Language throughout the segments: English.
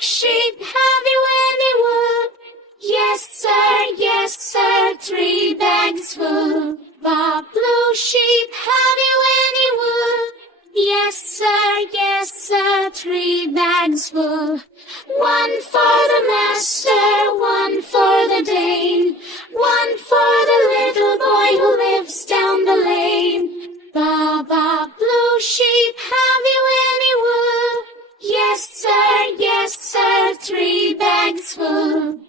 sheep, have you any wool? Yes sir, 3 bags full. Bob, blue sheep, have you any wool? Yes sir, 3 bags full. 1 for the master, 1 for the Dane, 1 for the little boy who lives down the lane. Bob, blue sheep, have you any wool? Yes sir, 3 bags full.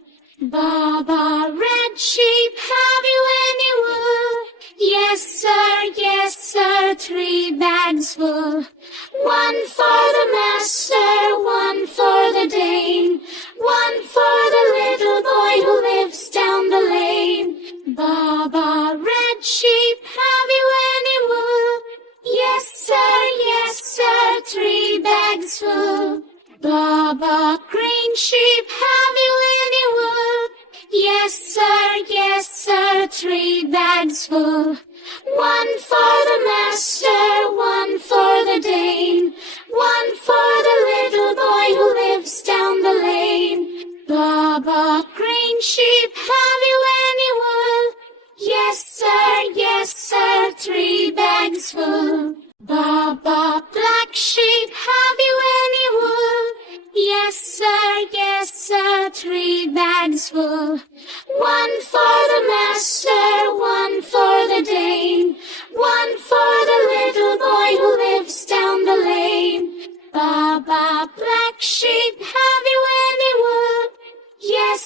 Baba, red sheep, have you any wool? Yes sir, 3 bags full. 1 for the master, 1 for the Dane, 1 for the little boy who lives down the lane. Baba, red sheep, have you any wool? Yes sir, 3 bags full. Baba, green sheep, have you any wool? Yes sir, 3 bags full. 1 for the master, 1 for the Dane, 1 for the little boy who lives down the lane. Baba, green sheep, have you any wool? Yes sir, 3 bags full. Baba, black sheep, have you any wool? Yes sir, 3 bags full. 1 for the master, 1 for the Dane, 1 for the little boy who lives down the lane. Baba, black sheep, have you any wool? Yes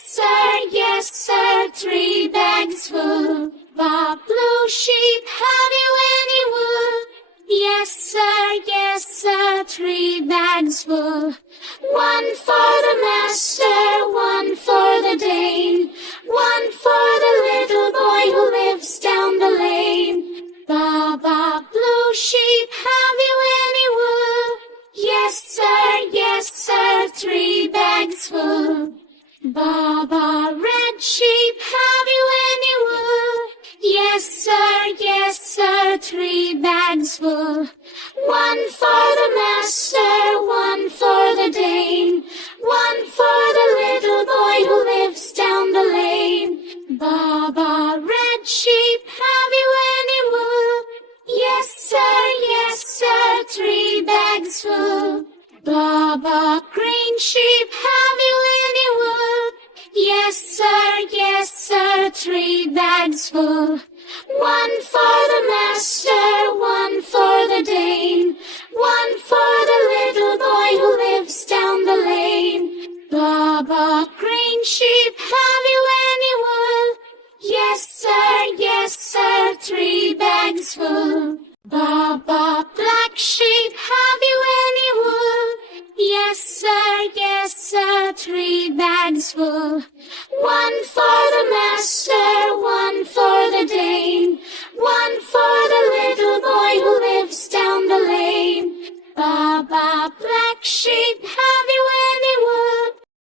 sir, 3 bags full. Bob, blue sheep, have you any wool? Yes sir, 3 bags full. 1 for the master, 1 for the Dane, 1 for the little boy who lives down the lane. Baba, blue sheep, have you any wool? Yes sir, 3 bags full. Baba, red sheep, have you any wool? Yes sir, 3 bags full. 1 for the master, 1 for the Dane, 1 for the little boy who lives down the lane. Baba, red sheep, have you any wool? Yes sir, 3 bags full. Baba, green sheep, have you any wool? Yes sir, 3 bags full. 1 for the master, 1 for the Dane, 1 for the little boy who lives down the lane. Baba, green sheep, have you any wool? Yes sir, 3 bags full. Baba, black sheep, have you any wool? Yes sir, 3 bags full. 1 for the master, 1 for the Dane, 1 for the little boy who lives down the lane. Baba, black sheep,